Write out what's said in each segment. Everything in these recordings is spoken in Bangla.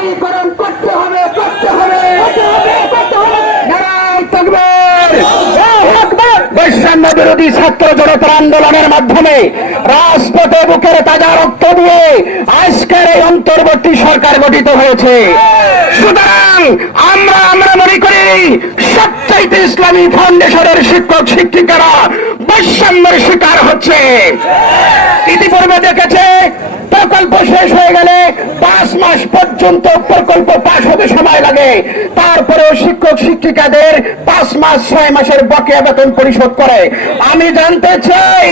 স্থায়ীকরণ করতে হবে, করতে হবে, করতে হবে। নারায়ে তাকবীর। বৈষম্য বিরোধী ছাত্র জনতার আন্দোলনের মাধ্যমে রাজপথে বুকের তাজা রক্ত দিয়ে আজকের এই অন্তর্বর্তী সরকার গঠিত হয়েছে। সুতরাং আমরা মনে করি সবচাইতে ইসলামী ফাউন্ডেশনের শিক্ষক শিক্ষিকারা বৈষম্যের শিকার হচ্ছে। ইতিপূর্বে দেখেছে প্রকল্প শেষ হয়ে গেলে 5 মাস পর্যন্ত প্রকল্প পাস হতে সময় লাগে, তারপরেও শিক্ষক শিক্ষিকাদের 5 মাস 6 মাসের বকেয়া বেতন পরিশোধ করে। আমি জানতে চাই,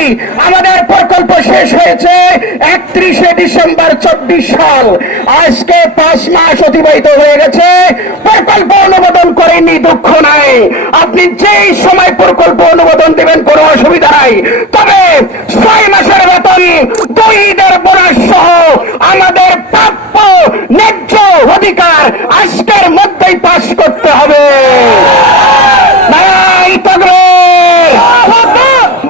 আমাদের প্রকল্প শেষ হয়েছে 31শে ডিসেম্বর 24 সাল, আজকে 5 মাস অতিবাহিত হয়ে গেছে, প্রকল্প অনুমোদন করেনি, দুঃখ নাই। আপনি যেই সময় প্রকল্প অনুমোদন দেবেন কোনো অসুবিধা নাই, তবে 6 মাসের বেতন 2 ঈদের বোনাস সহ আমাদের প্রাপ্য ন্যায্য অধিকার আজকের মধ্যেই পাস করতে হবে। নারায়ে তাকবীর।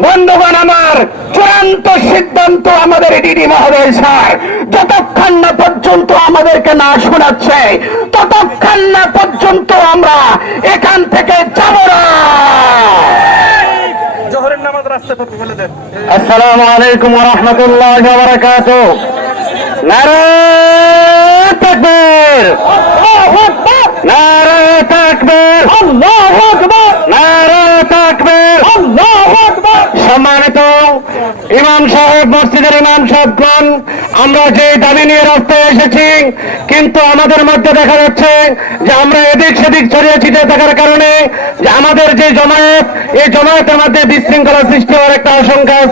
বন্ধুগণ আমার, চূড়ান্ত সিদ্ধান্ত আমাদের ডিডি মহোদয় স্যার যতক্ষণ না পর্যন্ত আমাদেরকে না শোনাচ্ছে ততক্ষণ না পর্যন্ত আমরা এখান থেকে যাব না। জোহরের নামাজ রাস্তায় পড়তে বলে দেন। আসসালামু আলাইকুম ওয়া রাহমাতুল্লাহি ওয়া বারাকাতুহু। নারায়ে তাকবীর, নারায়ে তাকবীর, আল্লাহু আকবার, নারায়ে তাকবীর, আল্লাহু আকবার। সম্মানিত ইমাম সাহেব, মসজিদের ইমাম সাহেবগণ, আমরা যে দাবি নিয়ে রাস্তায় এসেছি, কিন্তু আমাদের মধ্যে দেখা যাচ্ছে যে আমরা এদিক সেদিক ছড়িয়ে ছিটিয়ে থাকার কারণে যে আমাদের যে জমায়েত, এই জমায়েতের মধ্যে বিশৃঙ্খলা সৃষ্টি হওয়ার একটা আশঙ্কা আছে।